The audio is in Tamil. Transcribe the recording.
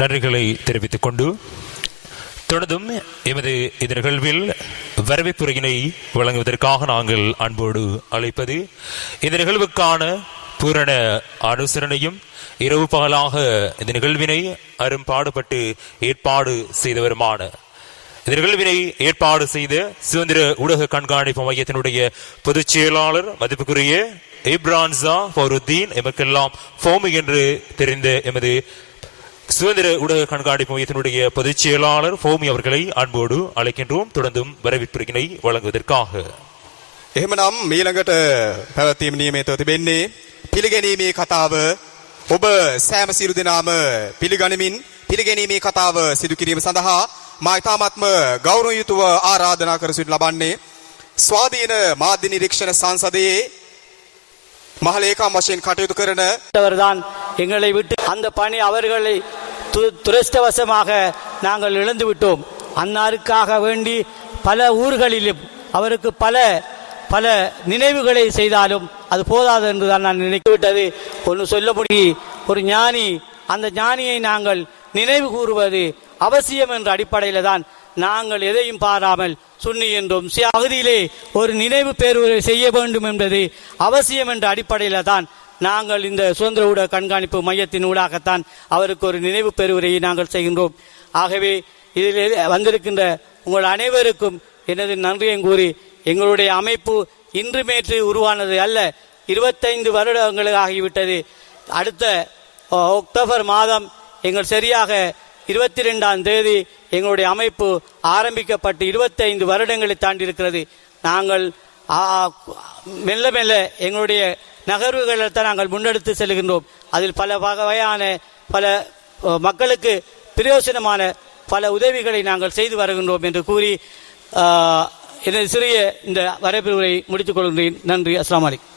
நன்றிகளை தெரிவித்துக் கொண்டு தொடர்ந்தும் எமது இந்த நிகழ்வில் வரவேற்புரையினை வழங்குவதற்காக நாங்கள் அன்போடு அழைப்பது இந்த நிகழ்வுக்கான பூரண அனுசரணையும் இரவு பகலாக இந்த நிகழ்வினை அரும்பாடுபட்டு ஏற்பாடு செய்தவருமான இந்த நிகழ்வினை ஏற்பாடு செய்த சுதந்திர ஊடக கண்காணிப்பு மையத்தினுடைய பொதுச் செயலாளர் மதிப்புக்குரிய இப்ரான்சா ஃபருதீன் எமக்கெல்லாம் ஃபோமி என்று தெரிந்த எமது சுதந்திர ஊடக கண்காணிப்பு மையத்தினுடைய பொதுச் செயலாளர் ஃபோமி அவர்களை அன்போடு அழைக்கின்றோம். தொடர்ந்தும் வரவேற்புரையினை வழங்குவதற்காக. එහෙමනම් මීළඟට පැවැත්වීම නියමිතව තිබෙන්නේ පිළිගැනීමේ කතාව ඔබ සෑම සියලු දෙනාම පිළිගනිමින් පිළිගැනීමේ කතාව සිදු කිරීම සඳහා මා ඉතාමත්ම ගෞරවයෙන් යුතුව ආරාධනා කර සිටින ලබන්නේ ස්වාධීන මාධ්‍ය නිරීක්ෂණ සංසදයේ மகளேகாம் வசன் கட்டளையிட்டு கரனவர்தான் எங்களை விட்டு அந்த பணி அவர்களை துரஷ்டவசமாக நாங்கள் இழந்து விட்டோம். அன்னாருக்காக வேண்டி பல ஊர்களிலும் அவருக்கு பல பல நினைவுகளை செய்தாலும் அது போதாது என்றுதான் நான் நினைத்துவிட்டது. ஒன்று சொல்ல முடியும், ஒரு ஞானி, அந்த ஞானியை நாங்கள் நினைவு கூறுவது அவசியம் என்ற அடிப்படையில் தான் நாங்கள் எதையும் பாராமல் சுன்னி என்றும் அகதியிலே ஒரு நினைவு பேருரை செய்ய வேண்டும் என்பது அவசியம் என்ற அடிப்படையில் தான் நாங்கள் இந்த சுதந்திர ஊடக கண்காணிப்பு மையத்தின் ஊடாகத்தான் அவருக்கு ஒரு நினைவு பேருரையை நாங்கள் செய்கின்றோம். ஆகவே இதில் வந்திருக்கின்ற உங்கள் அனைவருக்கும் எனது நன்றியும் கூறி, எங்களுடைய அமைப்பு இன்று மேற்று உருவானது அல்ல, 25 வருடங்கள் ஆகிவிட்டது. அடுத்த அக்டோபர் மாதம் எங்கள் சரியாக 22ஆம் தேதி எங்களுடைய அமைப்பு ஆரம்பிக்கப்பட்டு 25 வருடங்களை தாண்டி இருக்கிறது. நாங்கள் மெல்ல மெல்ல எங்களுடைய நகர்வுகளை தான் நாங்கள் முன்னெடுத்து செல்கின்றோம். அதில் பல வகையான பல மக்களுக்கு பிரயோசனமான பல உதவிகளை நாங்கள் செய்து வருகின்றோம் என்று கூறி எனது சிறிய இந்த வரவேற்புரை முடித்துக் கொள்கின்றேன். நன்றி. அஸ்ஸலாமு அலைக்கும்.